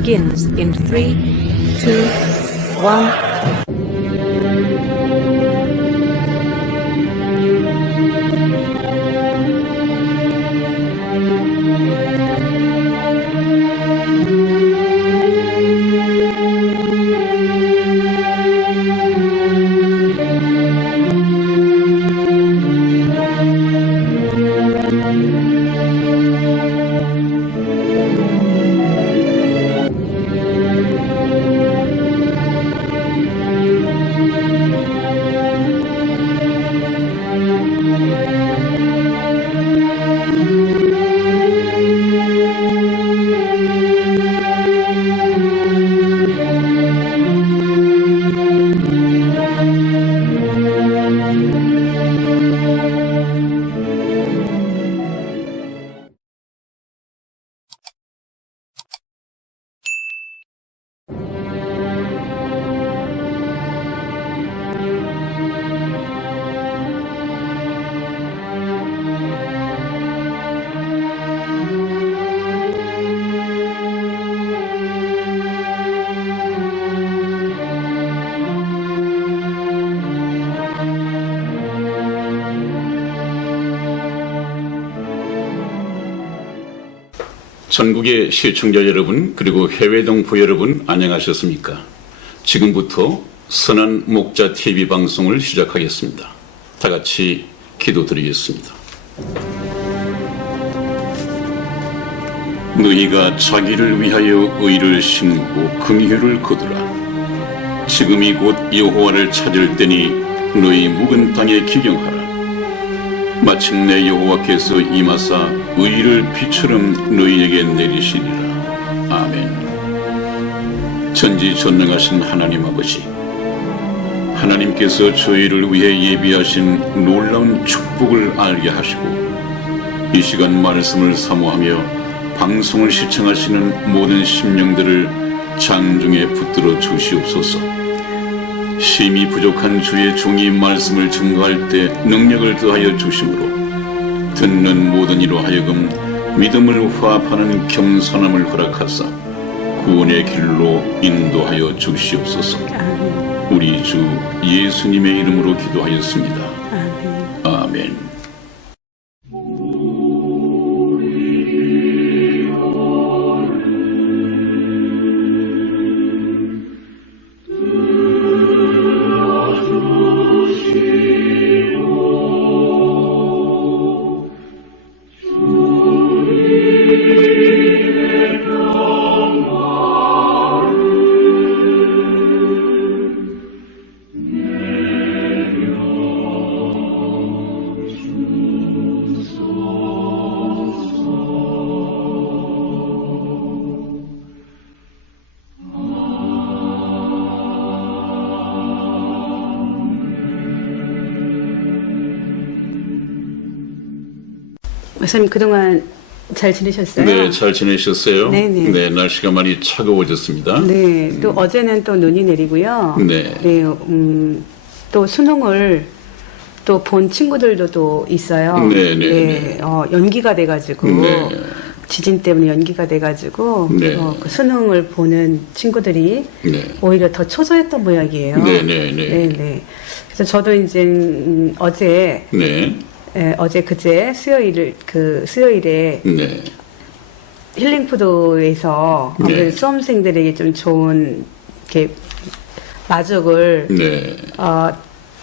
begins in 3, 2, 1. 전국의 시청자 여러분 그리고 해외 동포 여러분 안녕하셨습니까? 지금부터 선한 목자 TV 방송을 시작하겠습니다. 다 같이 기도드리겠습니다. 너희가 자기를 위하여 의를 심고 긍휼을 거두라. 지금이 곧 여호와를 찾을 때니 너희 묵은 땅에 기경하라. 마침내 여호와께서 임하사 의를 비처럼 너희에게 내리시리라. 아멘. 전지전능하신 하나님 아버지, 하나님께서 저희를 위해 예비하신 놀라운 축복을 알게 하시고 이 시간 말씀을 사모하며 방송을 시청하시는 모든 심령들을 장중에 붙들어 주시옵소서. 심히 부족한 주의 종이 말씀을 증거할 때 능력을 더하여 주심으로 듣는 모든 이로 하여금 믿음을 화합하는 겸손함을 허락하사 구원의 길로 인도하여 주시옵소서. 우리 주 예수님의 이름으로 기도하였습니다. 아멘. 목사님 그동안 잘 지내셨어요? 네, 잘 지내셨어요? 네네. 네, 날씨가 많이 차가워졌습니다. 네, 또 어제는 또 눈이 내리고요. 네. 네, 또 수능을 또 본 친구들도 또 있어요. 네. 연기가 돼가지고 네. 지진 때문에 연기가 돼가지고 네. 그 수능을 보는 친구들이 네. 오히려 더 초조했던 모양이에요. 네. 그래서 저도 이제 어제 네. 그제 수요일에 네. 힐링푸드에서 네. 수험생들에게 좀 좋은 이렇게 마족을 네.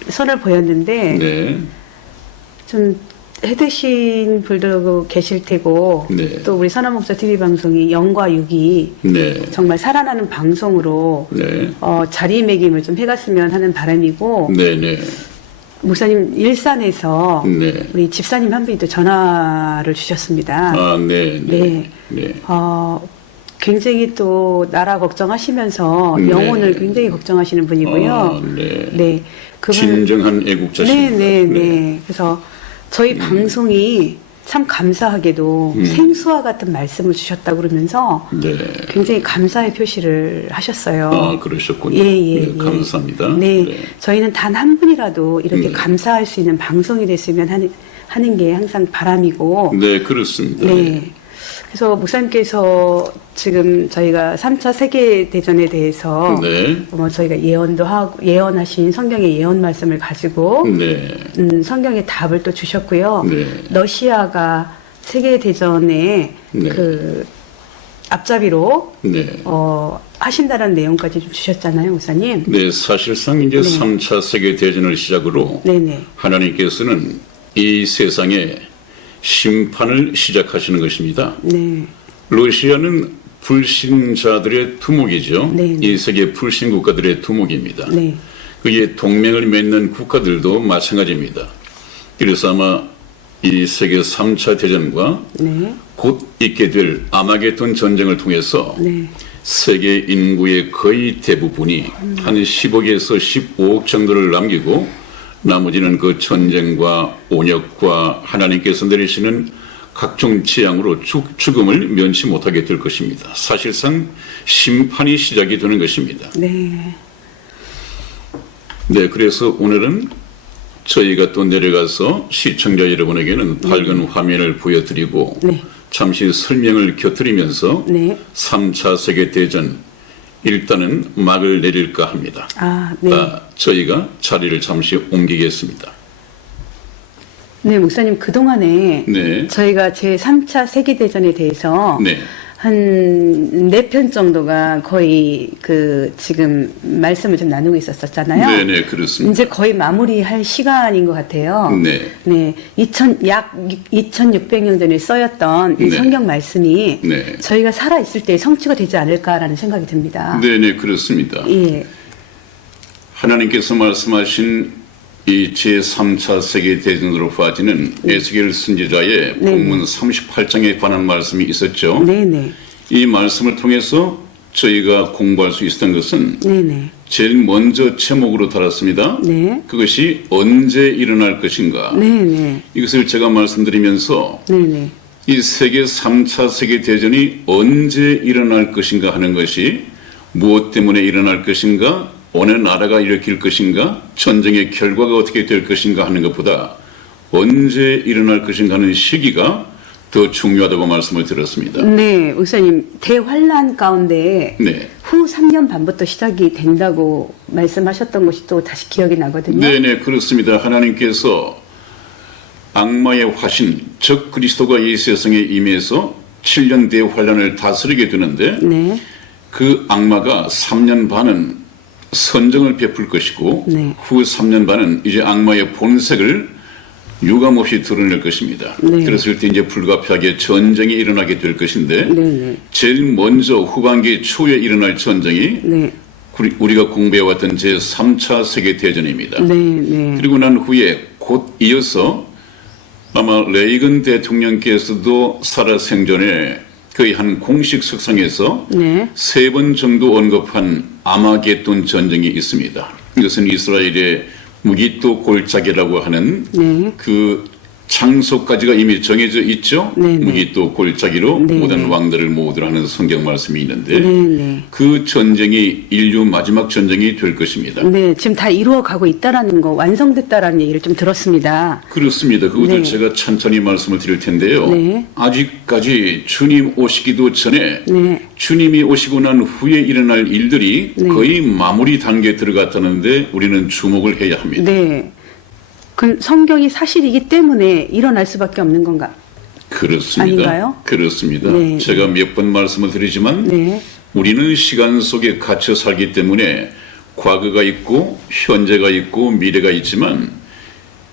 선을 보였는데 네. 좀 해드신 분들도 계실 테고 네. 또 우리 선한목자 TV 방송이 영과 육이 네. 정말 살아나는 방송으로 네. 자리매김을 좀 해갔으면 하는 바람이고 네. 목사님 일산에서 네. 우리 집사님 한 분이 또 전화를 주셨습니다. 아, 네. 네. 굉장히 또 나라 걱정하시면서 네. 영혼을 굉장히 걱정하시는 분이고요. 아, 네. 네. 진정한 애국자십니다. 네. 그래서 저희 방송이 참 감사하게도 생수와 같은 말씀을 주셨다고 그러면서 네. 굉장히 감사의 표시를 하셨어요. 아, 그러셨군요. 예. 감사합니다. 네. 네. 저희는 단 한 분이라도 이렇게 감사할 수 있는 방송이 됐으면 하는 게 항상 바람이고. 네, 그렇습니다. 네. 그래서 목사님께서 지금 저희가 3차 세계대전에 대해서 네. 저희가 예언도 하고, 예언하신 성경의 예언 말씀을 가지고, 네. 성경의 답을 또 주셨고요. 네. 러시아가 세계대전에 네. 그 앞잡이로, 네. 하신다라는 내용까지 좀 주셨잖아요, 목사님. 네, 사실상 이제 3차 세계대전을 시작으로 네네. 하나님께서는 이 세상에 심판을 시작하시는 것입니다. 네. 러시아는 불신자들의 두목이죠. 네. 이 세계 불신 국가들의 두목입니다. 네. 그게 동맹을 맺는 국가들도 마찬가지입니다. 그래서 아마 이 세계 3차 대전과 네. 곧 있게 될 아마겟돈 전쟁을 통해서 네. 세계 인구의 거의 대부분이 한 10억에서 15억 정도를 남기고 나머지는 그 전쟁과 온역과 하나님께서 내리시는 각종 재앙으로 죽음을 면치 못하게 될 것입니다. 사실상 심판이 시작이 되는 것입니다. 네. 네, 그래서 오늘은 저희가 또 내려가서 시청자 여러분에게는 밝은 화면을 보여드리고 네. 잠시 설명을 곁들이면서 네. 3차 세계대전 일단은 막을 내릴까 합니다. 네. 저희가 자리를 잠시 옮기겠습니다. 네, 목사님, 그동안에 네. 저희가 제3차 세계대전에 대해서 네. 한 4편 정도가 거의 지금 말씀을 좀 나누고 있었잖아요. 네네, 그렇습니다. 이제 거의 마무리할 시간인 것 같아요. 네. 네. 약 2600년 전에 써였던 이 네. 성경 말씀이 네. 저희가 살아있을 때 성취가 되지 않을까라는 생각이 듭니다. 네네, 그렇습니다. 예. 하나님께서 말씀하신 이 제3차 세계대전으로 빠지는 에스겔 선지자의 네. 본문 38장에 관한 말씀이 있었죠. 네네. 이 말씀을 통해서 저희가 공부할 수 있었던 것은 네네. 제일 먼저 제목으로 달았습니다. 네. 그것이 언제 일어날 것인가. 네네. 이것을 제가 말씀드리면서 네네. 이 세계 3차 세계대전이 언제 일어날 것인가 하는 것이 무엇 때문에 일어날 것인가, 어느 나라가 일으킬 것인가, 전쟁의 결과가 어떻게 될 것인가 하는 것보다 언제 일어날 것인가 하는 시기가 더 중요하다고 말씀을 드렸습니다. 네, 목사님, 대환란 가운데 네. 후 3년 반부터 시작이 된다고 말씀하셨던 것이 또 다시 기억이 나거든요. 네네, 그렇습니다. 하나님께서 악마의 화신, 즉 그리스도가 이 세상에 임해서 7년 대환란을 다스리게 되는데 네. 그 악마가 3년 반은 선정을 베풀 것이고 네. 후 3년 반은 이제 악마의 본색을 유감없이 드러낼 것입니다. 네. 그랬을 때 이제 불가피하게 전쟁이 일어나게 될 것인데 네. 제일 먼저 후반기 초에 일어날 전쟁이 네. 우리가 공부해왔던 제3차 세계대전입니다. 네. 그리고 난 후에 곧 이어서 아마 레이건 대통령께서도 살아생전에 거의 한 공식 석상에서 네. 3번 정도 언급한 아마겟돈 전쟁이 있습니다. 이것은 이스라엘의 무기또 골짜기라고 하는 네. 그 장소까지가 이미 정해져 있죠. 네. 무기또 골짜기로 네. 모든 왕들을 모으더라 하는 성경 말씀이 있는데 네. 그 전쟁이 인류 마지막 전쟁이 될 것입니다. 네, 지금 다 이루어가고 있다라는 거, 완성됐다라는 얘기를 좀 들었습니다. 그렇습니다. 그것을 네. 제가 천천히 말씀을 드릴 텐데요. 네. 아직까지 주님 오시기도 전에 네. 주님이 오시고 난 후에 일어날 일들이 네. 거의 마무리 단계에 들어갔다는데 우리는 주목을 해야 합니다. 네. 그 성경이 사실이기 때문에 일어날 수밖에 없는 건가? 그렇습니다. 아닌가요? 그렇습니다. 네. 제가 몇 번 말씀을 드리지만 네. 우리는 시간 속에 갇혀 살기 때문에 과거가 있고 현재가 있고 미래가 있지만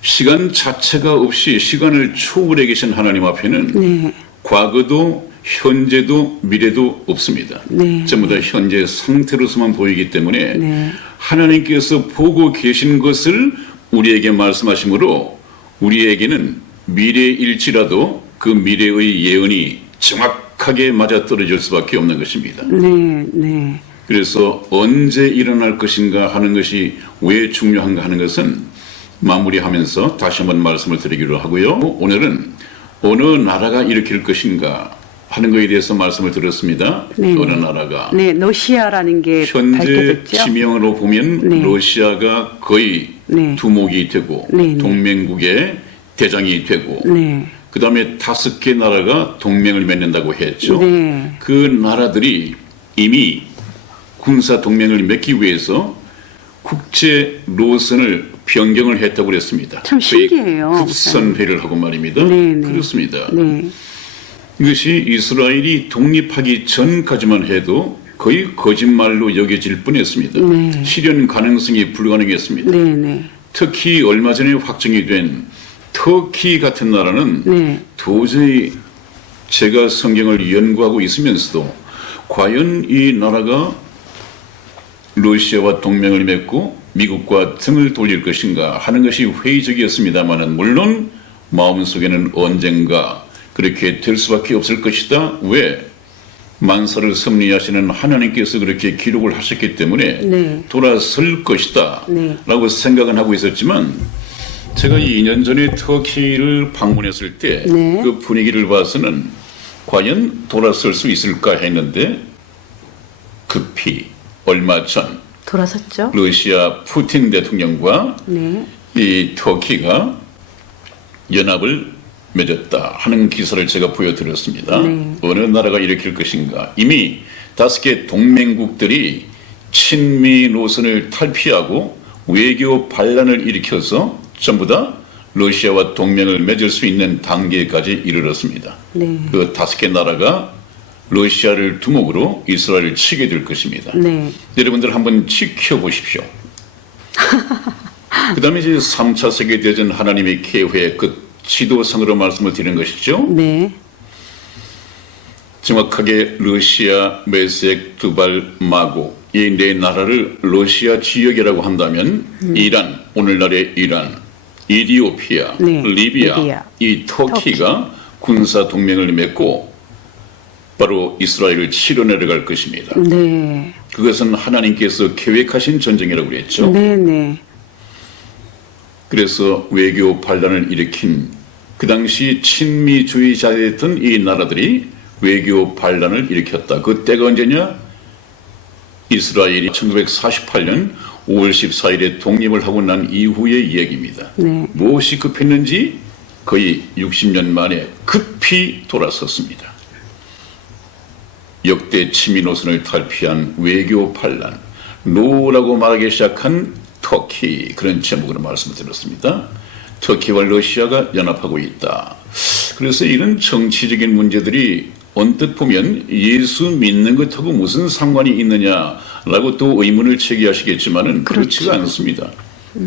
시간 자체가 없이 시간을 초월해 계신 하나님 앞에는 네. 과거도 현재도 미래도 없습니다. 네. 전부 다 현재 상태로서만 보이기 때문에 네. 하나님께서 보고 계신 것을 우리에게 말씀하시므로 우리에게는 미래일지라도 그 미래의 예언이 정확하게 맞아떨어질 수밖에 없는 것입니다. 네. 그래서 언제 일어날 것인가 하는 것이 왜 중요한가 하는 것은 마무리하면서 다시 한번 말씀을 드리기로 하고요. 오늘은 어느 나라가 일으킬 것인가 하는 것에 대해서 말씀을 드렸습니다. 네. 어느 나라가. 네, 러시아라는 게 현재 밝혀졌죠. 지명으로 보면 네. 러시아가 거의 네. 두목이 되고 네. 동맹국의 대장이 되고 네. 그 다음에 5개 나라가 동맹을 맺는다고 했죠. 네. 그 나라들이 이미 군사 동맹을 맺기 위해서 국제 노선을 변경을 했다고 그랬습니다. 참 신기해요. 급선회를 하고 말입니다. 네네. 그렇습니다. 네. 이것이 이스라엘이 독립하기 전까지만 해도 거의 거짓말로 여겨질 뻔했습니다. 네. 실현 가능성이 불가능했습니다. 네네. 특히 얼마 전에 확정이 된 터키 같은 나라는 네. 도저히 제가 성경을 연구하고 있으면서도 과연 이 나라가 러시아와 동맹을 맺고 미국과 등을 돌릴 것인가 하는 것이 회의적이었습니다마는 물론 마음속에는 언젠가 그렇게 될 수밖에 없을 것이다. 왜? 만사를 섭리하시는 하나님께서 그렇게 기록을 하셨기 때문에 네. 돌아설 것이다 네. 라고 생각은 하고 있었지만 제가 2년 전에 터키를 방문했을 때 네. 그 분위기를 봐서는 과연 돌아설 수 있을까 했는데 급히 얼마 전 돌아섰죠? 러시아 푸틴 대통령과 네. 이 터키가 연합을 맺었다 하는 기사를 제가 보여드렸습니다. 네. 어느 나라가 일으킬 것인가. 이미 5개 동맹국들이 친미 노선을 탈피하고 외교 반란을 일으켜서 전부 다 러시아와 동맹을 맺을 수 있는 단계까지 이르렀습니다. 네. 그 5개 나라가 러시아를 두목으로 이스라엘을 치게 될 것입니다. 네. 여러분들 한번 지켜보십시오. 그 다음에 이제 3차 세계대전 하나님의 계획 그 지도상으로 말씀을 드리는 것이죠. 네. 정확하게 러시아, 메색, 두발, 마고 이 네 나라를 러시아 지역이라고 한다면 이란, 오늘날의 이란, 이디오피아, 네, 리비아, 리비아, 이 터키가 군사 동맹을 맺고 바로 이스라엘을 치러 내려갈 것입니다. 네. 그것은 하나님께서 계획하신 전쟁이라고 그랬죠. 네네. 그래서 외교 반란을 일으킨 그 당시 친미주의자였던 이 나라들이 외교 반란을 일으켰다. 그때가 언제냐? 이스라엘이 1948년 5월 14일에 독립을 하고 난 이후의 얘기입니다. 네. 무엇이 급했는지 거의 60년 만에 급히 돌아섰습니다. 역대 친미 노선을 탈피한 외교 반란, 노라고 말하기 시작한 터키, 그런 제목으로 말씀을 드렸습니다. 터키와 러시아가 연합하고 있다. 그래서 이런 정치적인 문제들이 언뜻 보면 예수 믿는 것하고 무슨 상관이 있느냐라고 또 의문을 제기하시겠지만은 그렇지가 않습니다.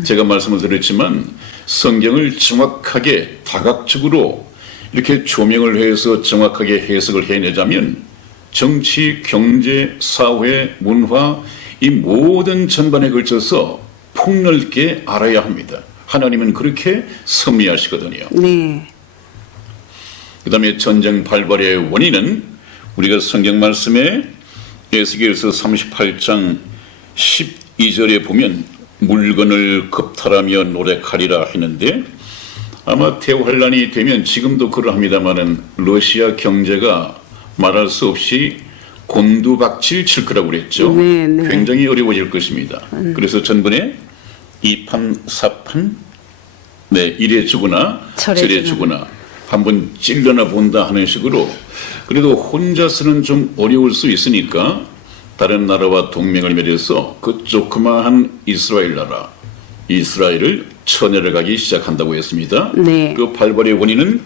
제가 말씀을 드렸지만 성경을 정확하게 다각적으로 이렇게 조명을 해서 정확하게 해석을 해내자면 정치, 경제, 사회, 문화 이 모든 전반에 걸쳐서 폭넓게 알아야 합니다. 하나님은 그렇게 섭리하시거든요. 네. 그 다음에 전쟁 발발의 원인은 우리가 성경 말씀에 에스겔서 38장 12절에 보면 물건을 겁탈하며 노력하리라 했는데 아마 대환란이 되면 지금도 그러합니다마는 러시아 경제가 말할 수 없이 곤두박질 칠 거라고 그랬죠. 네, 네. 굉장히 어려워질 것입니다. 그래서 전번에 2판, 4판 네, 이래 주거나 저래 주거나 한번 찔러나 본다 하는 식으로 그래도 혼자서는 좀 어려울 수 있으니까 다른 나라와 동맹을 맺어서 그 조그마한 이스라엘 나라 이스라엘을 쳐내려가기 시작한다고 했습니다. 네. 그 발발의 원인은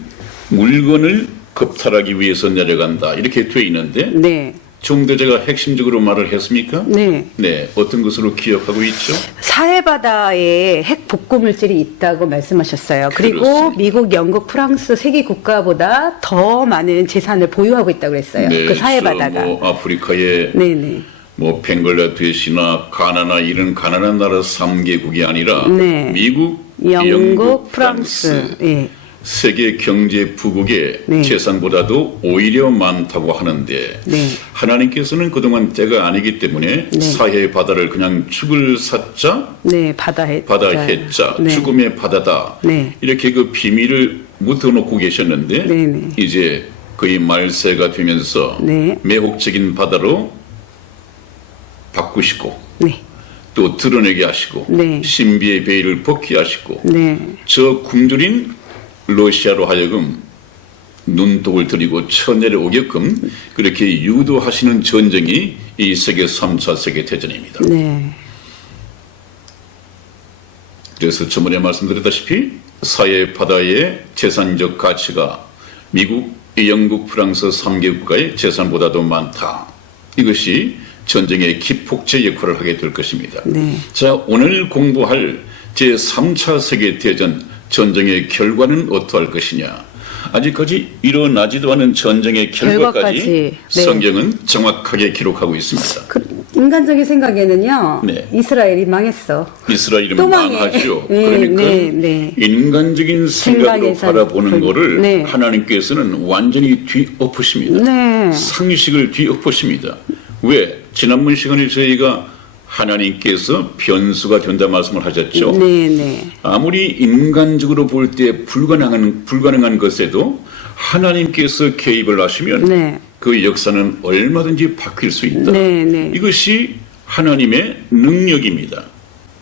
물건을 겁탈하기 위해서 내려간다 이렇게 돼 있는데 네. 좀 더 제가 핵심적으로 말을 했습니까? 네. 네, 어떤 것으로 기억하고 있죠? 사해바다에 핵 복구 물질이 있다고 말씀하셨어요. 그리고 그렇습니다. 미국, 영국, 프랑스 세계 국가보다 더 많은 재산을 보유하고 있다고 그랬어요. 네, 그 사해바다가. 뭐 아프리카에 네네. 뭐 벵글라데시나 가나나 이런 가난한 나라 3개국이 아니라 네. 미국, 영국, 프랑스. 예. 세계 경제 부국의 네. 재산보다도 오히려 많다고 하는데 네. 하나님께서는 그동안 때가 아니기 때문에 네. 사해 바다를 그냥 죽을 사자 네, 바다 해자 네. 죽음의 바다다 네. 이렇게 그 비밀을 묻어놓고 계셨는데 네, 네. 이제 거의 말세가 되면서 네. 매혹적인 바다로 바꾸시고 네. 또 드러내게 하시고 네. 신비의 베일을 벗게 하시고 네. 저 굶주린 러시아로 하여금 눈독을 들이고 쳐내려오게끔 그렇게 유도하시는 전쟁이 이 세계 3차 세계대전입니다. 네. 그래서 저번에 말씀드렸다시피 사해 바다의 재산적 가치가 미국, 영국, 프랑스 3개 국가의 재산보다도 많다. 이것이 전쟁의 기폭제 역할을 하게 될 것입니다. 네. 자, 오늘 공부할 제3차 세계대전 전쟁의 결과는 어떠할 것이냐. 아직까지 일어나지도 않은 전쟁의 결과까지 네. 성경은 정확하게 기록하고 있습니다. 인간적인 생각에는요. 네. 이스라엘이 망했어. 이스라엘은 또 망해. 망하죠. 네, 그러니까 네. 인간적인 생각으로 생각에서 바라보는 거를 네. 하나님께서는 완전히 뒤엎으십니다. 네. 상식을 뒤엎으십니다. 왜? 지난번 시간에 저희가 하나님께서 변수가 된다 말씀을 하셨죠. 네. 아무리 인간적으로 볼 때 불가능한 것에도 하나님께서 개입을 하시면 네. 그 역사는 얼마든지 바뀔 수 있다. 네. 이것이 하나님의 능력입니다.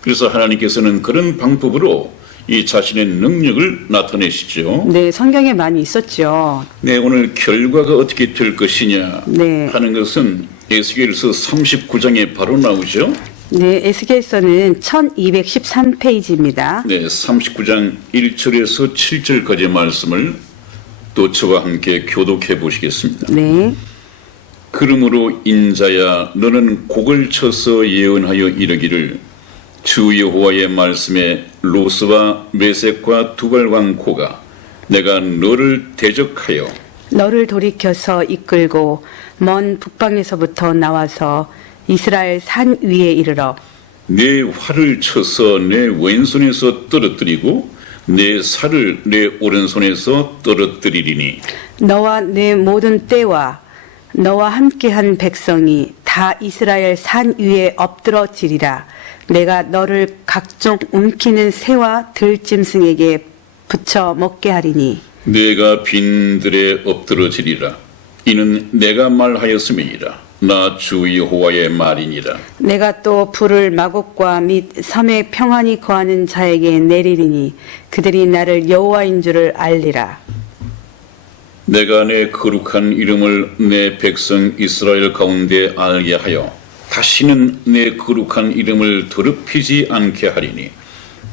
그래서 하나님께서는 그런 방법으로 이 자신의 능력을 나타내시죠. 네, 성경에 많이 있었죠. 네, 오늘 결과가 어떻게 될 것이냐 네. 하는 것은 에스겔서 39장에 바로 나오죠. 네, 에스겔서는 1213페이지입니다. 네, 39장 1절에서 7절까지의 말씀을 또 저와 함께 교독해 보시겠습니다. 네. 그러므로 인자야 너는 곡을 쳐서 예언하여 이르기를 주 여호와의 말씀에 로스와 메섹과 두발 왕 고가 내가 너를 대적하여 너를 돌이켜서 이끌고 먼 북방에서부터 나와서 이스라엘 산 위에 이르러 내 활을 쳐서 내 왼손에서 떨어뜨리고 내 살을 내 오른손에서 떨어뜨리리니 너와 내 모든 때와 너와 함께한 백성이 다 이스라엘 산 위에 엎드러지리라. 내가 너를 각종 움키는 새와 들짐승에게 붙여 먹게 하리니 내가 빈들에 엎드러지리라. 이는 내가 말하였음이니라. 나 주 여호와의 말이니라. 내가 또 불을 마곡과 및 섬에 평안히 거하는 자에게 내리리니 그들이 나를 여호와인 줄을 알리라. 내가 내 거룩한 이름을 내 백성 이스라엘 가운데 알게 하여 다시는 내 거룩한 이름을 더럽히지 않게 하리니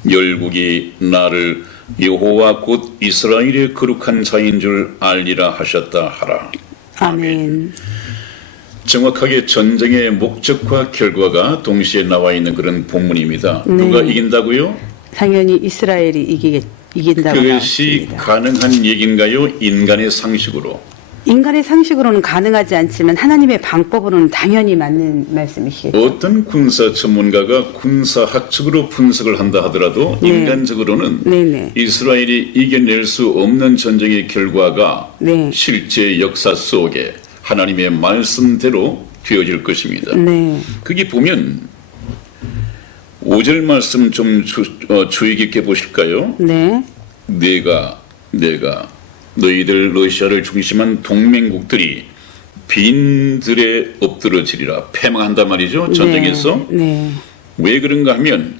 열국이 나를 여호와 곧 이스라엘의 거룩한 자인 줄 알리라 하셨다 하라. 아멘. 정확하게 전쟁의 목적과 결과가 동시에 나와 있는 그런 본문입니다. 네. 누가 이긴다고요? 당연히 이스라엘이 이긴다고 그것이 나왔습니다. 가능한 얘기인가요? 인간의 상식으로. 인간의 상식으로는 가능하지 않지만 하나님의 방법으로는 당연히 맞는 말씀이시겠죠. 어떤 군사 전문가가 군사학적으로 분석을 한다 하더라도 네. 인간적으로는 네네. 이스라엘이 이겨낼 수 없는 전쟁의 결과가 네. 실제 역사 속에 하나님의 말씀대로 되어질 것입니다. 네. 거기 보면 5절 말씀 좀 주의 깊게 보실까요? 네. 내가 너희들 러시아를 중심한 동맹국들이 빈들에 엎드러지리라. 패망한단 말이죠. 전쟁에서. 네. 왜 그런가 하면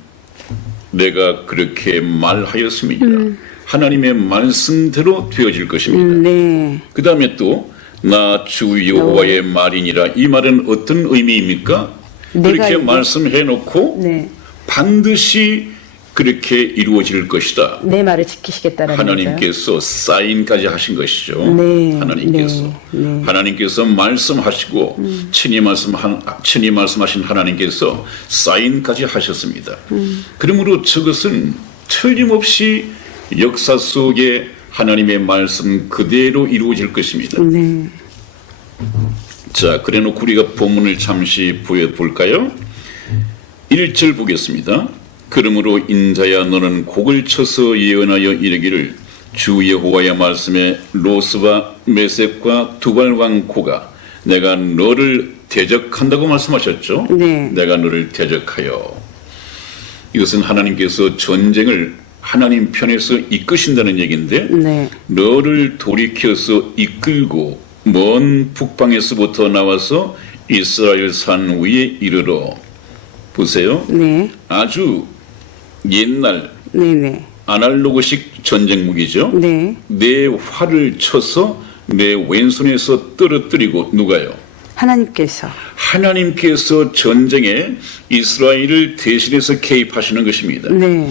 내가 그렇게 말하였음이니라. 하나님의 말씀대로 되어질 것입니다. 네. 그 다음에 또 나 주 여호와의 말이니라. 이 말은 어떤 의미입니까? 그렇게 말씀해 놓고 네. 반드시 그렇게 이루어질 것이다. 내 말을 지키시겠다라는 거죠. 하나님께서 사인까지 하신 것이죠. 네, 하나님께서 네. 하나님께서 말씀하시고 친히 말씀하신 하나님께서 사인까지 하셨습니다. 그러므로 저것은 틀림없이 역사 속에 하나님의 말씀 그대로 이루어질 것입니다. 네. 자, 그래놓고 우리가 본문을 잠시 보여볼까요? 1절 보겠습니다. 그러므로 인자야 너는 곡을 쳐서 예언하여 이르기를 주 여호와의 말씀에 로스와 메섹과 두발 왕 고가 내가 너를 대적한다고 말씀하셨죠. 네. 내가 너를 대적하여. 이것은 하나님께서 전쟁을 하나님 편에서 이끄신다는 얘기인데 네. 너를 돌이켜서 이끌고 먼 북방에서부터 나와서 이스라엘 산 위에 이르러. 보세요. 네. 아주 옛날 네. 아날로그식 전쟁 무기죠. 네. 내 활을 쳐서 내 왼손에서 떨어뜨리고 누가요? 하나님께서. 하나님께서 전쟁에 이스라엘을 대신해서 개입하시는 것입니다. 네.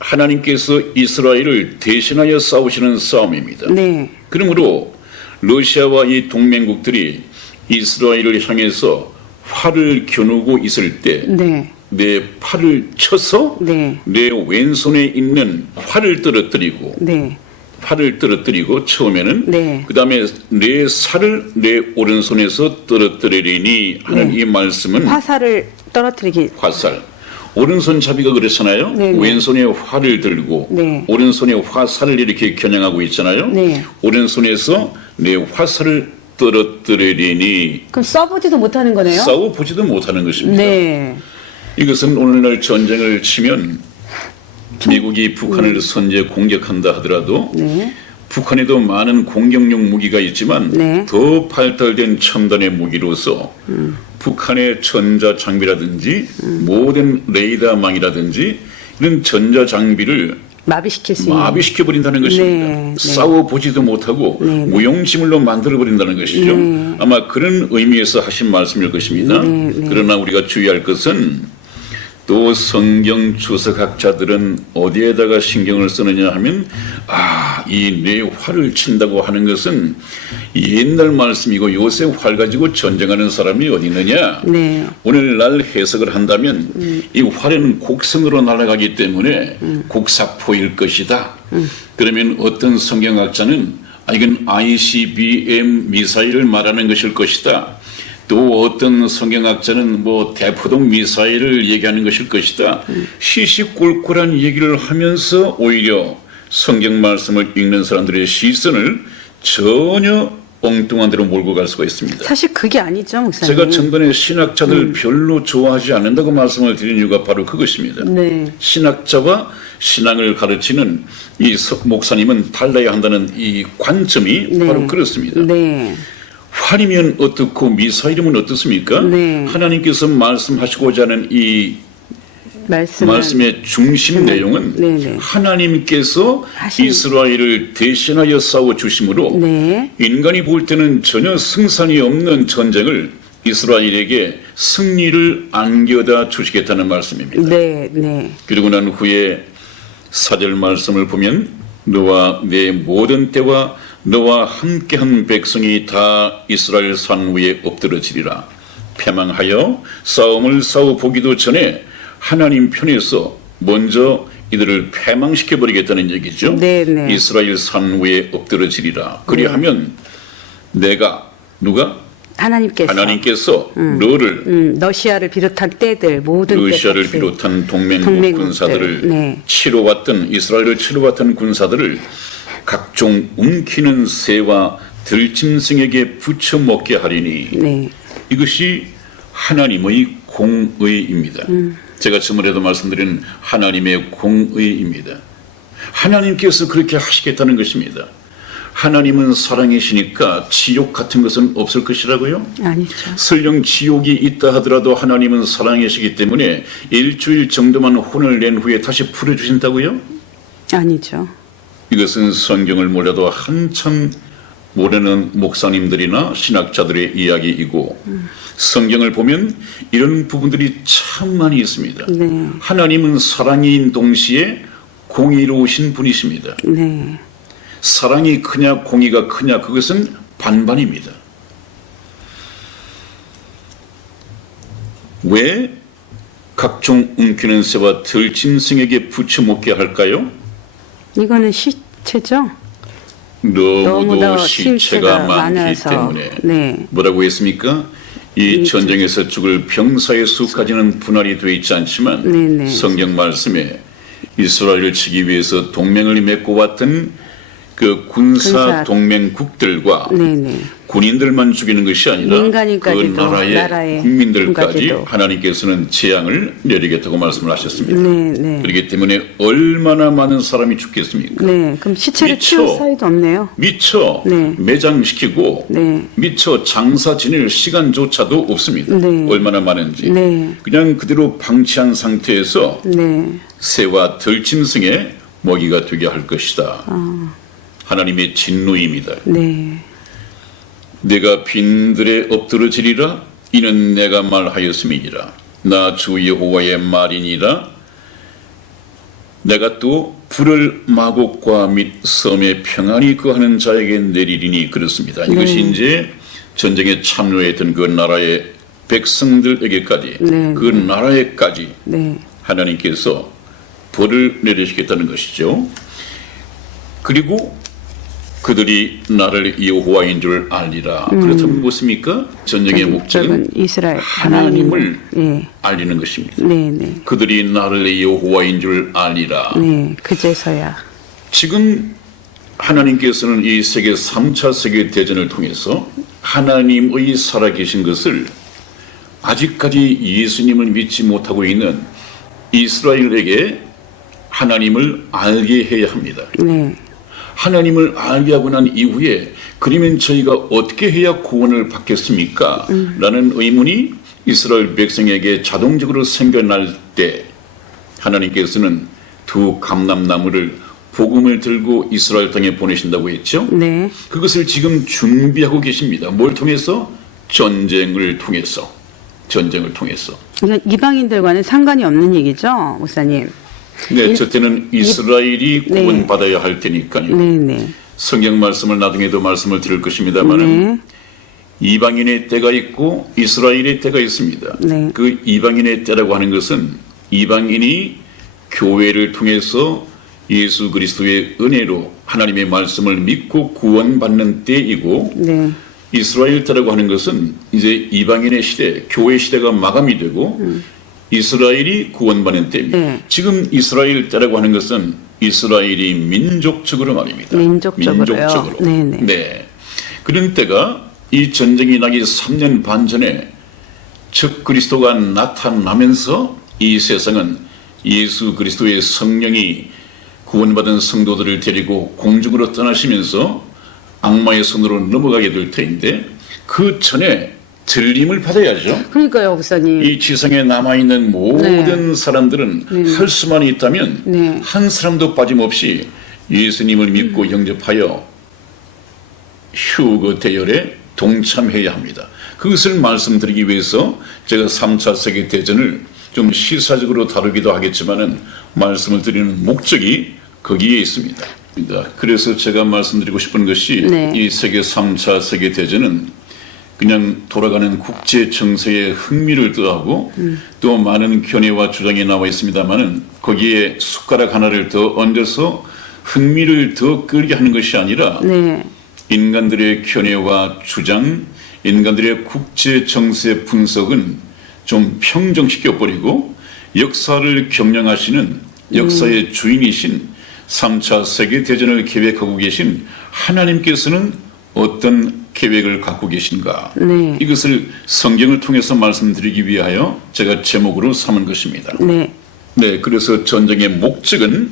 하나님께서 이스라엘을 대신하여 싸우시는 싸움입니다. 네. 그러므로 러시아와 이 동맹국들이 이스라엘을 향해서 활을 겨누고 있을 때 네. 내 팔을 쳐서 네. 내 왼손에 있는 활을 떨어뜨리고 네. 팔을 떨어뜨리고 처음에는 네. 그다음에 내 살을 내 오른손에서 떨어뜨리니 하는 네. 이 말씀은 화살을 떨어뜨리기. 화살. 오른손잡이가 그렇잖아요. 네네. 왼손에 활을 들고 네. 오른손에 화살을 이렇게 겨냥하고 있잖아요. 네. 오른손에서 내 화살을 떨어뜨리니 그럼 써보지도 못하는 거네요? 싸워보지도 못하는 것입니다. 네. 이것은 오늘날 전쟁을 치면 미국이 북한을 선제 공격한다 하더라도 네. 북한에도 많은 공격용 무기가 있지만 네. 더 발달된 첨단의 무기로서 북한의 전자 장비라든지 모든 레이더망이라든지 이런 전자 장비를 마비시킬 수 있는. 마비시켜 버린다는 것입니다. 네, 네. 싸워보지도 못하고 네, 네. 무용지물로 만들어 버린다는 것이죠. 네. 아마 그런 의미에서 하신 말씀일 것입니다. 네, 네. 그러나 우리가 주의할 것은 또 성경 주석학자들은 어디에다가 신경을 쓰느냐 하면 이 내 활을 친다고 하는 것은 옛날 말씀이고 요새 활 가지고 전쟁하는 사람이 어디 있느냐. 네. 오늘날 해석을 한다면 이 활은 곡성으로 날아가기 때문에 곡사포일 것이다. 그러면 어떤 성경학자는 이건 ICBM 미사일을 말하는 것일 것이다. 또 어떤 성경학자는 대포동 미사일을 얘기하는 것일 것이다. 시시콜콜한 얘기를 하면서 오히려 성경 말씀을 읽는 사람들의 시선을 전혀 엉뚱한 데로 몰고 갈 수가 있습니다. 사실 그게 아니죠, 목사님. 제가 전번에 신학자들 별로 좋아하지 않는다고 말씀을 드린 이유가 바로 그것입니다. 네. 신학자와 신앙을 가르치는 이 목사님은 달라야 한다는 이 관점이 네. 바로 그렇습니다. 네. 활이면 어떻고 미사일이면 어떻습니까? 네. 하나님께서 말씀하시고자 하는 이 말씀의 중심 내용은 네네. 하나님께서 하신- 이스라엘을 대신하여 싸워주심으로 네. 인간이 볼 때는 전혀 승산이 없는 전쟁을 이스라엘에게 승리를 안겨다 주시겠다는 말씀입니다. 네. 네. 그리고 난 후에 4절 말씀을 보면 너와 내 모든 때와 너와 함께한 백성이 다 이스라엘 산 위에 엎드러지리라. 패망하여 싸움을 싸워보기도 전에 하나님 편에서 먼저 이들을 패망시켜버리겠다는 얘기죠. 네네. 이스라엘 산 위에 엎드러지리라. 그리하면 내가 누가? 하나님께서 너를 러시아를 비롯한 때들 모든 러시아를 때들. 비롯한 동맹국 동맹국들, 군사들을 네. 치러왔던 이스라엘을 치러왔던 군사들을 각종 움키는 새와 들짐승에게 부쳐 먹게 하리니 네. 이것이 하나님의 공의입니다. 제가 저번에도 말씀드린 하나님의 공의입니다. 하나님께서 그렇게 하시겠다는 것입니다. 하나님은 사랑이시니까 지옥 같은 것은 없을 것이라고요? 아니죠. 설령 지옥이 있다 하더라도 하나님은 사랑이시기 때문에 일주일 정도만 혼을 낸 후에 다시 풀어주신다고요? 아니죠. 이것은 성경을 몰라도 한참 모르는 목사님들이나 신학자들의 이야기이고 성경을 보면 이런 부분들이 참 많이 있습니다. 네. 하나님은 사랑인 동시에 공의로우신 분이십니다. 네. 사랑이 크냐 공의가 크냐 그것은 반반입니다. 왜 각종 움키는 새와 들짐승에게 부쳐먹게 할까요? 이거는 시체죠? 너무도 실체가 실체가 많기 많아서. 때문에 네. 뭐라고 했습니까? 이 전쟁에서 죽을 병사의 수까지는 분할이 되어 있지 않지만 네네. 성경 말씀에 이스라엘을 치기 위해서 동맹을 맺고 왔던 그 군사 동맹국들과 네네. 군인들만 죽이는 것이 아니라 그 민간인까지도, 나라의 나라의 국민들까지 군까지도. 하나님께서는 재앙을 내리겠다고 말씀을 하셨습니다. 네. 네. 그렇기 때문에 얼마나 많은 사람이 죽겠습니까? 네. 그럼 시체를 미쳐. 치울 사이도 없네요. 미처 네. 매장시키고 네. 미처 장사 지낼 시간조차도 없습니다. 네. 얼마나 많은지. 네. 그냥 그대로 방치한 상태에서 네. 새와 들짐승에 먹이가 되게 할 것이다. 하나님의 진노입니다. 네. 내가 빈들에 엎드러지리라. 이는 내가 말하였음이니라. 나 주 여호와의 말이니라. 내가 또 불을 마곡과 및 섬에 평안히 거하는 자에게 내리리니. 그렇습니다. 이것이 이제 전쟁에 참여했던 그 나라의 백성들에게까지 네. 그 나라에까지 네. 하나님께서 벌을 내리시겠다는 것이죠. 그리고 그들이 나를 여호와인 줄 알리라. 그렇다면 무엇입니까? 전쟁의 목적은 이스라엘 하나님을 네. 알리는 것입니다. 네, 네. 그들이 나를 여호와인 줄 알리라. 네. 그제서야. 지금 하나님께서는 이 세계 3차 세계 대전을 통해서 하나님의 살아계신 것을 아직까지 예수님을 믿지 못하고 있는 이스라엘에게 하나님을 알게 해야 합니다. 네. 하나님을 알게 하고 난 이후에 그러면 저희가 어떻게 해야 구원을 받겠습니까? 라는 의문이 이스라엘 백성에게 자동적으로 생겨날 때 하나님께서는 두 감람나무를 복음을 들고 이스라엘 땅에 보내신다고 했죠. 네. 그것을 지금 준비하고 계십니다. 뭘 통해서? 전쟁을 통해서. 전쟁을 통해서. 이건 이방인들과는 상관이 없는 얘기죠, 목사님. 네, 저때는 이스라엘이 네. 구원받아야 할 테니까요. 네, 네. 성경 말씀을 나중에도 말씀을 드릴 것입니다만은 네. 이방인의 때가 있고 이스라엘의 때가 있습니다. 네. 그 이방인의 때라고 하는 것은 이방인이 교회를 통해서 예수 그리스도의 은혜로 하나님의 말씀을 믿고 구원받는 때이고 네. 이스라엘 때라고 하는 것은 이제 이방인의 시대, 교회 시대가 마감이 되고 이스라엘이 구원받는 때입니다. 네. 지금 이스라엘 때라고 하는 것은 이스라엘이 민족적으로 말입니다. 민족적으로요. 네네. 네. 그런 때가 이 전쟁이 나기 3년 반 전에 즉 그리스도가 나타나면서 이 세상은 예수 그리스도의 성령이 구원받은 성도들을 데리고 공중으로 떠나시면서 악마의 손으로 넘어가게 될 터인데 그 전에 들림을 받아야죠. 그러니까요, 목사님. 이 지상에 남아있는 모든 사람들은 할 수만 있다면 네. 한 사람도 빠짐없이 예수님을 믿고 영접하여 휴거 대열에 동참해야 합니다. 그것을 말씀드리기 위해서 제가 3차 세계대전을 좀 시사적으로 다루기도 하겠지만은 말씀을 드리는 목적이 거기에 있습니다. 그래서 제가 말씀드리고 싶은 것이 네. 이 세계 3차 세계대전은 그냥 돌아가는 국제 정세에 흥미를 더하고 또 많은 견해와 주장이 나와 있습니다만은 거기에 숟가락 하나를 더 얹어서 흥미를 더 끌게 하는 것이 아니라 네. 인간들의 견해와 주장, 인간들의 국제 정세 분석은 좀 평정시켜 버리고 역사를 경영하시는 역사의 주인이신 3차 세계대전을 계획하고 계신 하나님께서는 어떤 계획을 갖고 계신가? 네. 이것을 성경을 통해서 말씀드리기 위하여 제가 제목으로 삼은 것입니다. 네. 네, 그래서 전쟁의 목적은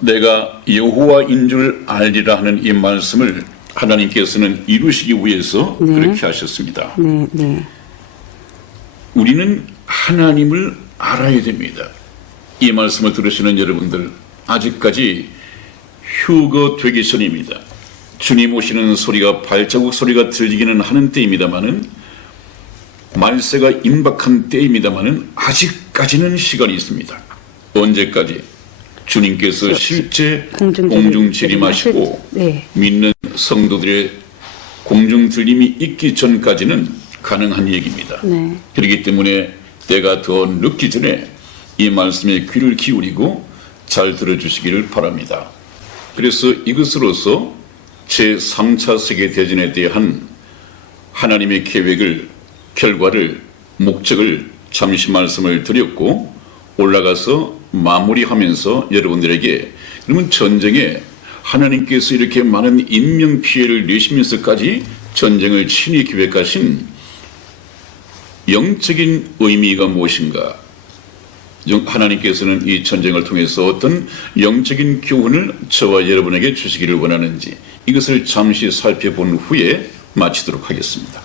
내가 여호와인 줄 알리라 하는 이 말씀을 하나님께서는 이루시기 위해서 그렇게 하셨습니다. 네. 네. 우리는 하나님을 알아야 됩니다. 이 말씀을 들으시는 여러분들 아직까지 휴거 되기 전입니다. 주님 오시는 소리가 발자국 소리가 들리기는 하는 때입니다마는 말세가 임박한 때입니다마는 아직까지는 시간이 있습니다. 언제까지? 주님께서 실제 공중 재림하시고 네. 믿는 성도들의 공중 들림이 있기 전까지는 가능한 얘기입니다. 네. 그렇기 때문에 때가 더 늦기 전에 이 말씀에 귀를 기울이고 잘 들어주시기를 바랍니다. 그래서 이것으로서 제3차 세계대전에 대한 하나님의 계획을, 결과를, 목적을 잠시 말씀을 드렸고 올라가서 마무리하면서 여러분들에게 그러면 전쟁에 하나님께서 이렇게 많은 인명피해를 내시면서까지 전쟁을 친히 기획하신 영적인 의미가 무엇인가? 하나님께서는 이 전쟁을 통해서 어떤 영적인 교훈을 저와 여러분에게 주시기를 원하는지 이것을 잠시 살펴본 후에 마치도록 하겠습니다.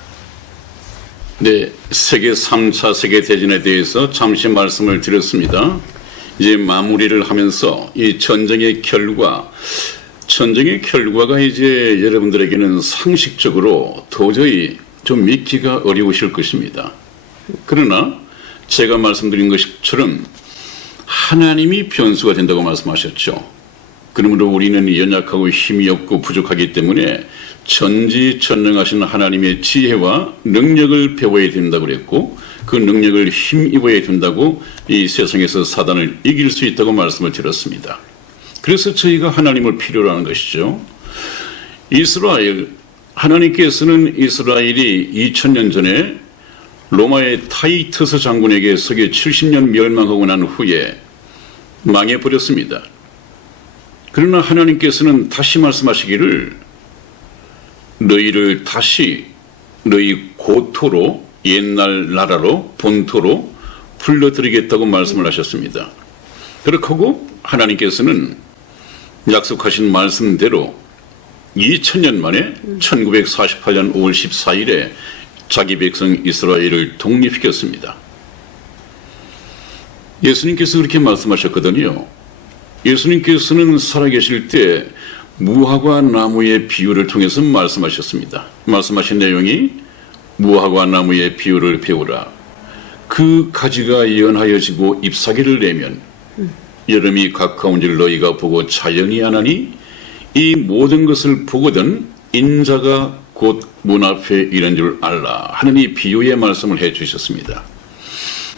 네, 세계 3차 세계대전에 대해서 잠시 말씀을 드렸습니다. 이제 마무리를 하면서 이 전쟁의 결과가 이제 여러분들에게는 상식적으로 도저히 좀 믿기가 어려우실 것입니다. 그러나 제가 말씀드린 것처럼 하나님이 변수가 된다고 말씀하셨죠. 그러므로 우리는 연약하고 힘이 없고 부족하기 때문에 전지전능하신 하나님의 지혜와 능력을 배워야 된다고 그랬고, 그 능력을 힘입어야 된다고 이 세상에서 사단을 이길 수 있다고 말씀을 드렸습니다. 그래서 저희가 하나님을 필요로 하는 것이죠. 하나님께서는 이스라엘이 2000년 전에 로마의 타이터스 장군에게 서기 70년 멸망하고 난 후에 망해버렸습니다. 그러나 하나님께서는 다시 말씀하시기를 너희를 다시 너희 고토로, 옛날 나라로, 본토로 불러들이겠다고 말씀을 하셨습니다. 그렇게 하고 하나님께서는 약속하신 말씀대로 2000년 만에 1948년 5월 14일에 자기 백성 이스라엘을 독립시켰습니다. 예수님께서 그렇게 말씀하셨거든요. 예수님께서는 살아계실 때 무화과 나무의 비유를 통해서 말씀하셨습니다. 말씀하신 내용이 무화과 나무의 비유를 배우라. 그 가지가 연하여지고 잎사귀를 내면 여름이 가까운 줄 너희가 보고 자연히 아나니 이 모든 것을 보거든 인자가 곧 문 앞에 이른 줄 알라 하는 이 비유의 말씀을 해주셨습니다.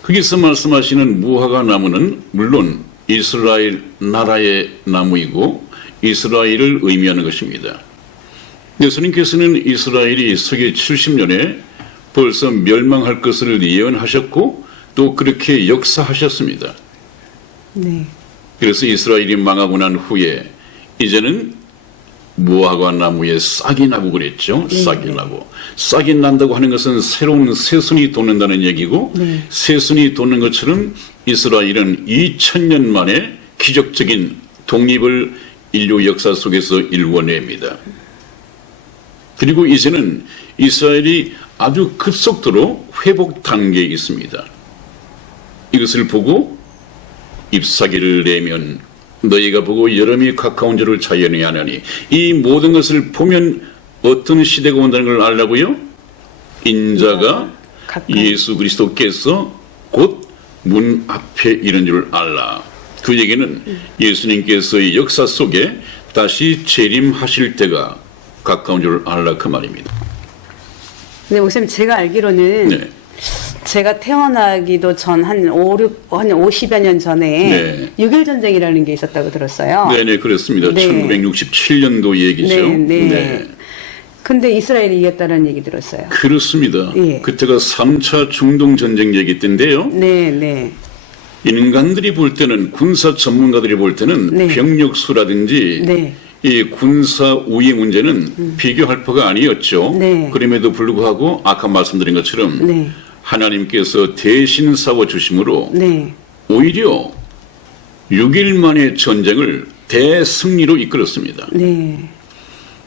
거기서 말씀하시는 무화과 나무는 물론 이스라엘 나라의 나무이고 이스라엘을 의미하는 것입니다. 예수님께서는 이스라엘이 서기 70년에 벌써 멸망할 것을 예언하셨고 또 그렇게 역사하셨습니다. 네. 그래서 이스라엘이 망하고 난 후에 이제는 무화과 나무에 싹이 나고 그랬죠. 네. 싹이 나고. 싹이 난다고 하는 것은 새로운 새순이 돋는다는 얘기고 네. 새순이 돋는 것처럼 이스라엘은 2000년 만에 기적적인 독립을 인류 역사 속에서 이루어냅니다. 그리고 이제는 이스라엘이 아주 급속도로 회복 단계에 있습니다. 이것을 보고 잎사귀를 내면 너희가 보고 여름이 가까운 줄을 자연히 아나니 이 모든 것을 보면 어떤 시대가 온다는 걸 알라고요? 인자가 예수 그리스도께서 곧 문 앞에 이른 줄 알라. 그 얘기는 예수님께서의 역사 속에 다시 재림하실 때가 가까운 줄 알라 그 말입니다. 네, 목사님 제가 알기로는 네. 제가 태어나기도 전 한 50여 년 전에 네. 6.1 전쟁이라는 게 있었다고 들었어요. 네네 그렇습니다. 네. 1967년도 얘기죠. 네, 네. 근데 이스라엘이 이겼다는 얘기 들었어요. 그렇습니다. 예. 그때가 3차 중동 전쟁 얘기 때인데요. 네, 네. 인간들이 볼 때는 군사 전문가들이 볼 때는 네. 병력 수라든지 네. 이 군사 우위 문제는 비교할 바가 아니었죠. 네. 그럼에도 불구하고 아까 말씀드린 것처럼 네. 하나님께서 대신 싸워 주심으로 네. 오히려 6일 만의 전쟁을 대승리로 이끌었습니다. 네.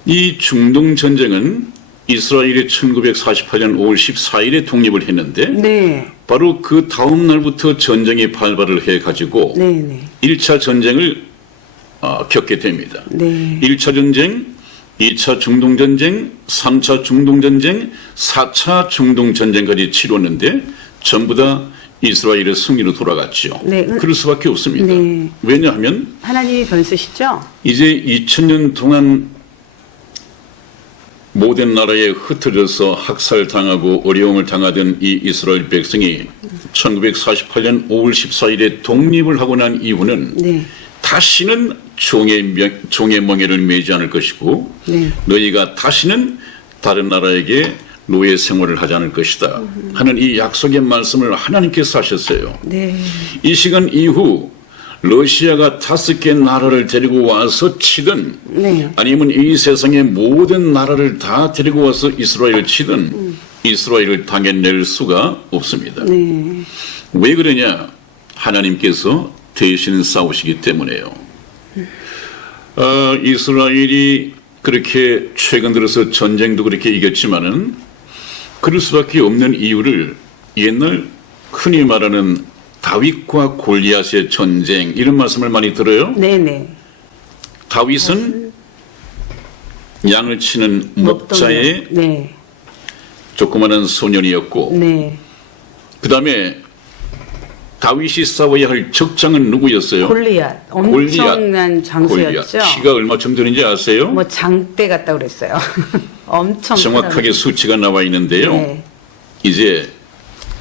이 중동 전쟁은 이스라엘이 1948년 5월 14일에 독립을 했는데 네. 바로 그 다음 날부터 전쟁이 발발을 해가지고 네. 네. 1차 전쟁을 겪게 됩니다. 네. 1차 전쟁, 2차 중동전쟁, 3차 중동전쟁, 4차 중동전쟁까지 치렀는데 전부 다 이스라엘의 승리로 돌아갔죠. 네. 그럴 수밖에 없습니다. 네. 왜냐하면 하나님이 변수시죠? 이제 2000년 동안 모든 나라에 흩어져서 학살당하고 어려움을 당하던 이 이스라엘 백성이 1948년 5월 14일에 독립을 하고 난 이후는 네. 다시는 종의 멍에를 매지 않을 것이고 네. 너희가 다시는 다른 나라에게 노예 생활을 하지 않을 것이다 하는 이 약속의 말씀을 하나님께서 하셨어요. 네. 이 시간 이후 러시아가 5개 나라를 데리고 와서 치든 네. 아니면 이 세상의 모든 나라를 다 데리고 와서 이스라엘을 치든 이스라엘을 당해낼 수가 없습니다. 네. 왜 그러냐? 하나님께서 대신 싸우시기 때문에요. 이스라엘이 그렇게 최근 들어서 전쟁도 그렇게 이겼지만은 그럴 수밖에 없는 이유를 옛날 흔히 말하는 다윗과 골리앗의 전쟁 이런 말씀을 많이 들어요. 네네. 다윗은 양을 치는 목자의 네. 조그마한 소년이었고 네. 그 다음에 다윗이 싸워야 할 적장은 누구였어요? 골리앗. 엄청난 장수였죠. 키가 얼마쯤 되는지 아세요? 뭐 장대 같다 그랬어요. 엄청 정확하게 수치가 나와 있는데요. 네. 이제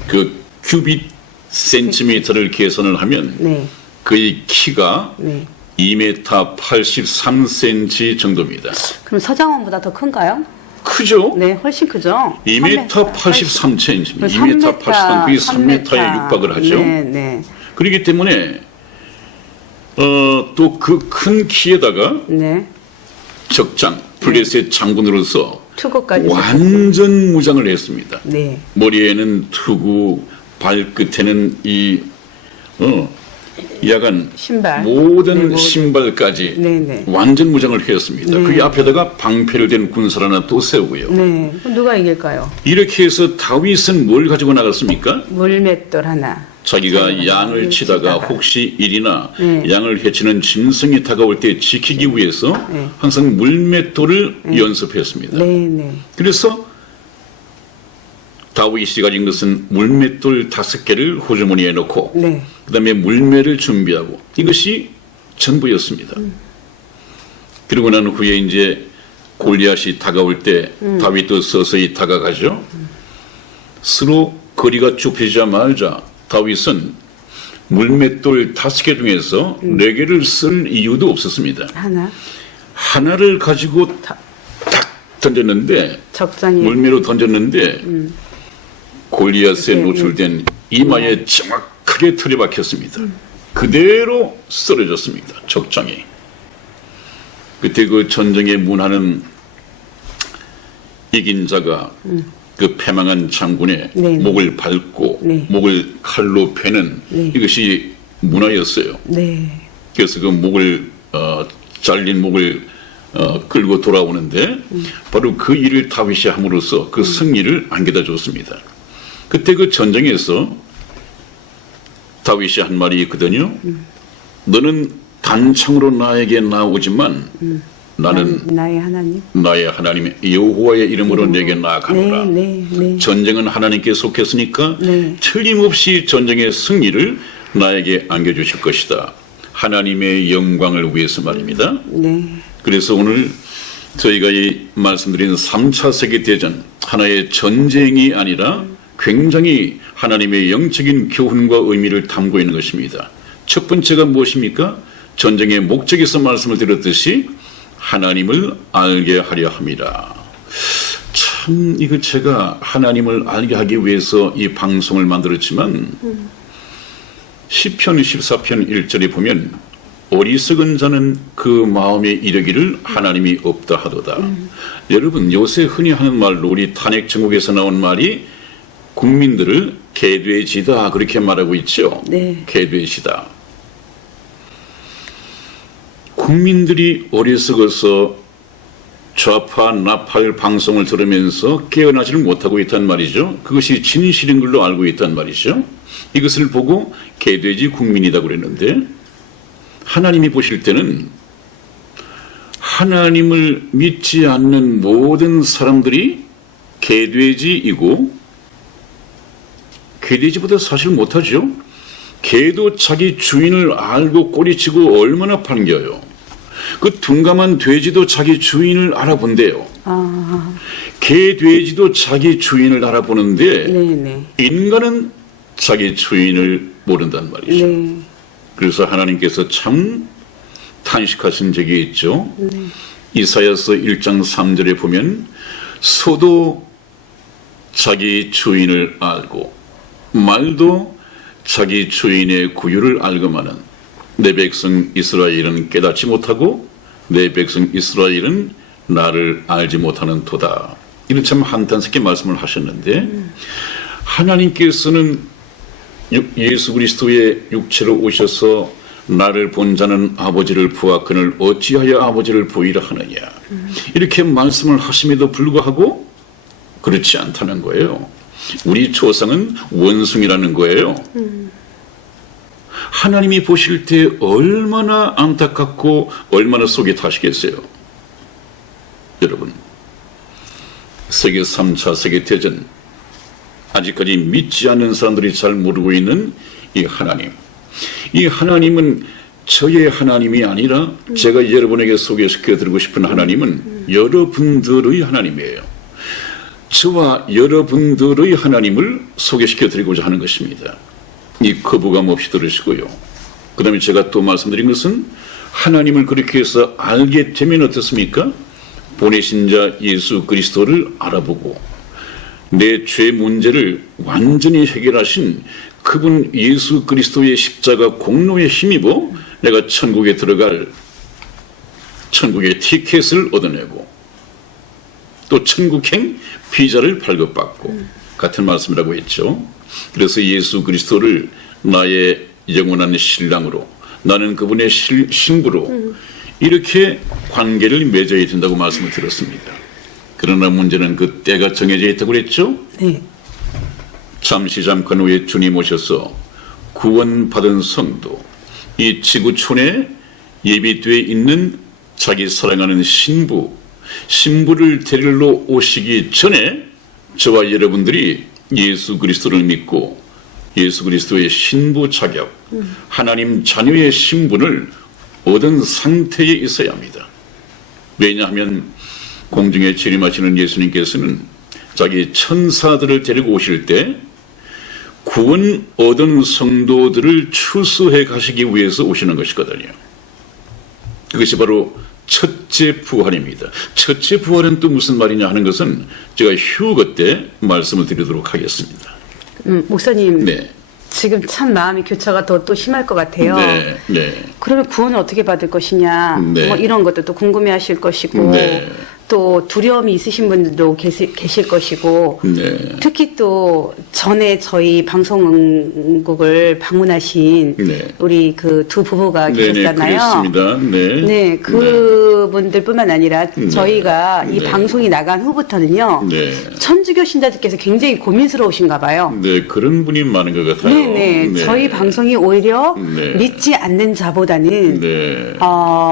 그 큐빗 센티미터를 계산을 하면 네. 그의 키가 네. 2m 83cm 정도입니다. 그럼 서장원보다 더 큰가요? 크죠? 네, 훨씬 크죠. 2m 83cm, 2m 83, 그게 3m에 육박을 하죠. 네, 네. 그렇기 때문에 또 그 큰 키에다가 네. 적장, 블레셋 장군으로서 투구까지. 완전 무장을 했습니다. 네. 머리에는 투구, 발끝에는 야간 신발. 모든 네, 모든. 신발까지 네네. 완전 무장을 했습니다. 네. 그 앞에다가 방패를 댄 군사를 하나 또 세우고요. 네. 그럼 누가 이길까요? 이렇게 해서 다윗은 뭘 가지고 나갔습니까? 물맷돌 하나. 자기가 양을 치다가 혹시 일이나 네. 양을 해치는 짐승이 다가올 때 지키기 위해서 네. 항상 물맷돌을 연습했습니다. 네, 네. 그래서 다윗이 가진 것은 물맷돌 5개를 호주머니에 넣고 네. 그다음에 물매를 준비하고 이것이 전부였습니다. 그러고 난 후에 이제 골리앗이 다가올 때 다윗도 서서히 다가가죠. 서로 거리가 좁혀지자마자 다윗은 물맷돌 5개 중에서 4개를 쓸 이유도 없었습니다. 하나를 가지고 딱 던졌는데 적장이 물매로 던졌는데 골리앗에 노출된 이마에 정확하게 틀이 박혔습니다. 그대로 쓰러졌습니다. 적장이. 그때 그 전쟁의 문화는 이긴 자가 그 패망한 장군의 네네. 목을 밟고 네. 목을 칼로 베는 네. 이것이 문화였어요. 네. 그래서 그 목을 잘린 목을 끌고 돌아오는데 바로 그 일을 다윗이 함으로써 그 승리를 안겨다 줬습니다. 그때 그 전쟁에서 다윗이 한 말이 있거든요. 너는 단창으로 나에게 나오지만 나는 나의 하나님. 나의 하나님 여호와의 이름으로 내게 나아가노라. 네, 네, 네. 전쟁은 하나님께 속했으니까 네. 틀림없이 전쟁의 승리를 나에게 안겨주실 것이다. 하나님의 영광을 위해서 말입니다. 네. 그래서 오늘 저희가 이 말씀드린 3차 세계대전 하나의 전쟁이 아니라 굉장히 하나님의 영적인 교훈과 의미를 담고 있는 것입니다. 첫 번째가 무엇입니까? 전쟁의 목적에서 말씀을 드렸듯이 하나님을 알게 하려 함이라. 참 이거 제가 하나님을 알게 하기 위해서 이 방송을 만들었지만 시편 14편 1절에 보면 어리석은 자는 그 마음에 이르기를 하나님이 없다 하도다. 여러분 요새 흔히 하는 말로 우리 탄핵정국에서 나온 말이 국민들을 개돼지다 그렇게 말하고 있죠. 네. 개돼지다. 국민들이 어리석어서 좌파 나팔 방송을 들으면서 깨어나지를 못하고 있단 말이죠. 그것이 진실인 걸로 알고 있단 말이죠. 이것을 보고 개돼지 국민이다 그랬는데 하나님이 보실 때는 하나님을 믿지 않는 모든 사람들이 개돼지이고 개돼지보다 사실 못하죠. 개도 자기 주인을 알고 꼬리치고 얼마나 반겨요. 그 둔감한 돼지도 자기 주인을 알아본대요. 개, 돼지도 자기 주인을 알아보는데 네. 인간은 자기 주인을 모른단 말이죠. 네. 그래서 하나님께서 참 탄식하신 적이 있죠. 이사야서 1장 3절에 보면 소도 자기 주인을 알고 말도 자기 주인의 구유를 알고만은 내 백성 이스라엘은 깨닫지 못하고 내 백성 이스라엘은 나를 알지 못하는 도다. 이런 참 한탄스럽게 말씀을 하셨는데 하나님께서는 예수 그리스도의 육체로 오셔서 나를 본 자는 아버지를 보아 그를 어찌하여 아버지를 보이라 하느냐. 이렇게 말씀을 하심에도 불구하고 그렇지 않다는 거예요. 우리 조상은 원숭이라는 거예요. 하나님이 보실 때 얼마나 안타깝고 얼마나 속이 타시겠어요. 여러분, 세계 3차 세계대전, 아직까지 믿지 않는 사람들이 잘 모르고 있는 이 하나님. 이 하나님은 저의 하나님이 아니라 제가 여러분에게 소개시켜드리고 싶은 하나님은 여러분들의 하나님이에요. 저와 여러분들의 하나님을 소개시켜드리고자 하는 것입니다. 이 거부감 없이 들으시고요. 그 다음에 제가 또 말씀드린 것은 하나님을 그렇게 해서 알게 되면 어떻습니까? 보내신 자 예수 그리스도를 알아보고 내 죄 문제를 완전히 해결하신 그분 예수 그리스도의 십자가 공로에 힘입어 내가 천국에 들어갈 천국의 티켓을 얻어내고 또 천국행 비자를 발급받고 같은 말씀이라고 했죠. 그래서 예수 그리스도를 나의 영원한 신랑으로 나는 그분의 신부로 이렇게 관계를 맺어야 된다고 말씀을 드렸습니다. 그러나 문제는 그 때가 정해져 있다고 그랬죠. 네. 잠깐 후에 주님 오셔서 구원받은 성도, 이 지구촌에 예비되어 있는 자기 사랑하는 신부를 데리러 오시기 전에 저와 여러분들이 예수 그리스도를 믿고 예수 그리스도의 신부 자격, 하나님 자녀의 신분을 얻은 상태에 있어야 합니다. 왜냐하면 공중에 재림하시는 예수님께서는 자기 천사들을 데리고 오실 때 구원 얻은 성도들을 추수해 가시기 위해서 오시는 것이거든요. 그것이 바로 첫째 부활입니다. 첫째 부활은 또 무슨 말이냐 하는 것은 제가 휴거 때 말씀을 드리도록 하겠습니다. 목사님, 네. 지금 참 마음이 교차가 또 심할 것 같아요. 네, 네. 그러면 구원을 어떻게 받을 것이냐, 네. 뭐 이런 것도 또 궁금해하실 것이고, 네. 또 두려움이 있으신 분들도 계실 것이고, 네. 특히 또 전에 저희 방송국을 방문하신 네. 우리 그 두 부부가 네, 계셨잖아요. 그랬습니다. 네. 네, 그분들뿐만 아니라 저희가 이 네. 방송이 나간 후부터는요, 네. 천주교 신자들께서 굉장히 고민스러우신가 봐요. 네, 그런 분이 많은 것 같아요. 네네. 저희 방송이 오히려 네. 믿지 않는 자보다는 네.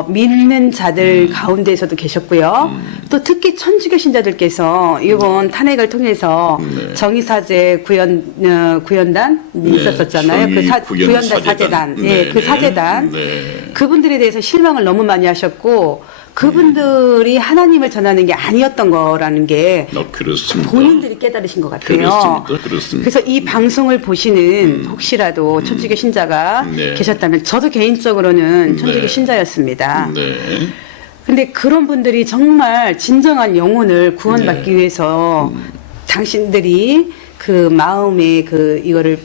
믿는 자들 가운데에서도 계셨고요. 또 특히 천주교 신자들께서 이번 탄핵을 통해서 네. 정의사제 구현단이 네. 있었었잖아요. 그 구현단 사제단. 네, 그 사제단. 네. 그분들에 대해서 실망을 너무 많이 하셨고 그분들이 하나님을 전하는 게 아니었던 거라는 게 그렇습니다. 본인들이 깨달으신 것 같아요. 그렇습니다. 그래서 이 방송을 보시는 혹시라도 천주교 신자가 네. 계셨다면 저도 개인적으로는 천주교 네. 신자였습니다. 네. 근데 그런 분들이 정말 진정한 영혼을 구원받기 네. 위해서 당신들이 그 마음에 그 이거를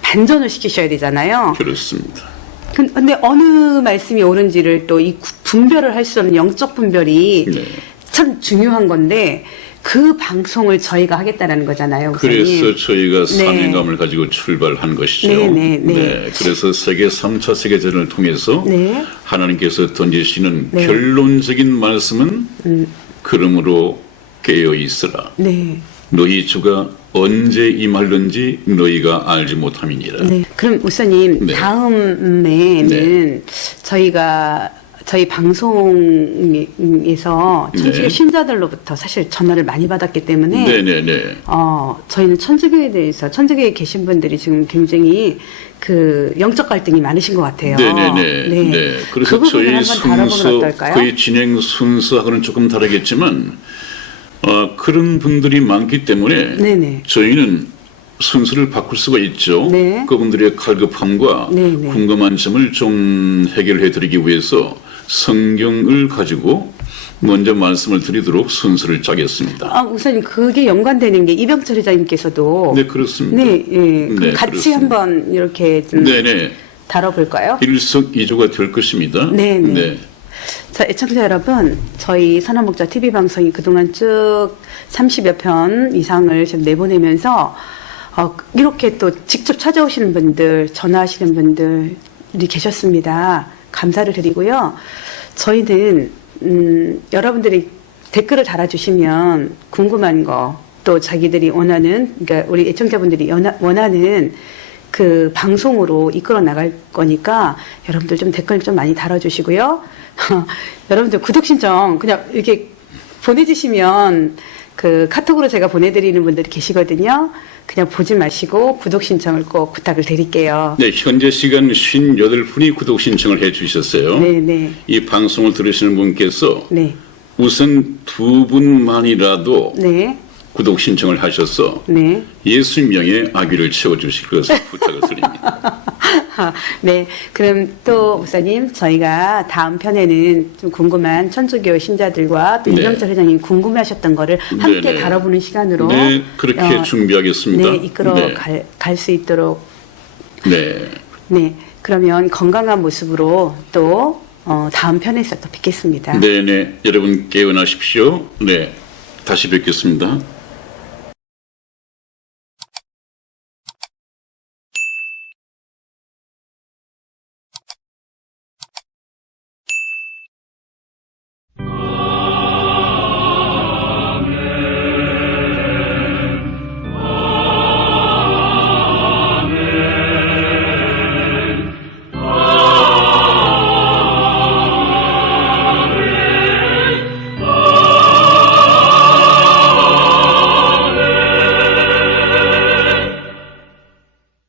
반전을 시키셔야 되잖아요. 그렇습니다. 근데 어느 말씀이 옳은지를 또 이 분별을 할 수 없는 영적 분별이 네. 참 중요한 건데 그 방송을 저희가 하겠다라는 거잖아요. 목사님. 그래서 저희가 네. 사명감을 가지고 출발한 것이죠. 네. 그래서 세계 3차 세계대전을 통해서 네. 하나님께서 던지시는 네. 결론적인 말씀은 그러므로 깨어 있으라. 네. 너희 주가 언제 임할는지 너희가 알지 못함이니라. 네. 그럼 목사님 네. 다음에는 네. 저희 방송에서 천주교 네. 신자들로부터 사실 전화를 많이 받았기 때문에 네네네. 저희는 천주교에 대해서 천주교에 계신 분들이 지금 굉장히 그 영적 갈등이 많으신 것 같아요. 네네네. 네. 네. 그 그래서 부분을 저희 한번 다뤄보면 어떨까요? 거의 진행 순서하고는 조금 다르겠지만 그런 분들이 많기 때문에 네네. 저희는 순서를 바꿀 수가 있죠. 네. 그분들의 갈급함과 네네. 궁금한 점을 좀 해결해 드리기 위해서 성경을 가지고 먼저 말씀을 드리도록 순서를 짜겠습니다. 목사님 그게 연관되는 게 이병철 회장님께서도 네, 그렇습니다. 네, 예. 그럼 네, 같이 그렇습니다. 한번 이렇게 좀 네네. 다뤄볼까요? 일석이조가 될 것입니다. 네네. 네. 자, 애청자 여러분, 저희 선한목자 TV 방송이 그동안 쭉 30여 편 이상을 지금 내보내면서 이렇게 또 직접 찾아오시는 분들, 전화하시는 분들이 계셨습니다. 감사를 드리고요. 저희는 여러분들이 댓글을 달아주시면 궁금한 거, 또 자기들이 원하는, 그러니까 우리 애청자분들이 원하는 그 방송으로 이끌어 나갈 거니까 여러분들 좀 댓글 좀 많이 달아주시고요. 여러분들 구독 신청 그냥 이렇게 보내주시면 그 카톡으로 제가 보내드리는 분들이 계시거든요. 그냥 보지 마시고 구독 신청을 꼭 부탁을 드릴게요. 네, 현재 시간 58분이 구독 신청을 해 주셨어요. 네. 이 방송을 들으시는 분께서 네. 우선 두 분만이라도 네. 구독 신청을 하셔서 네. 예수님명의 아귀를 채워주실 것을 부탁을 드립니다. 네. 그럼 또 목사님 저희가 다음 편에는 좀 궁금한 천주교 신자들과 또 네. 이명철 회장님 궁금해하셨던 거를 함께 네네. 다뤄보는 시간으로 네, 그렇게 준비하겠습니다. 네, 이끌어 네. 갈 수 있도록 네. 네. 그러면 건강한 모습으로 또 다음 편에서 또 뵙겠습니다. 네네. 여러분 깨어나십시오. 네. 다시 뵙겠습니다.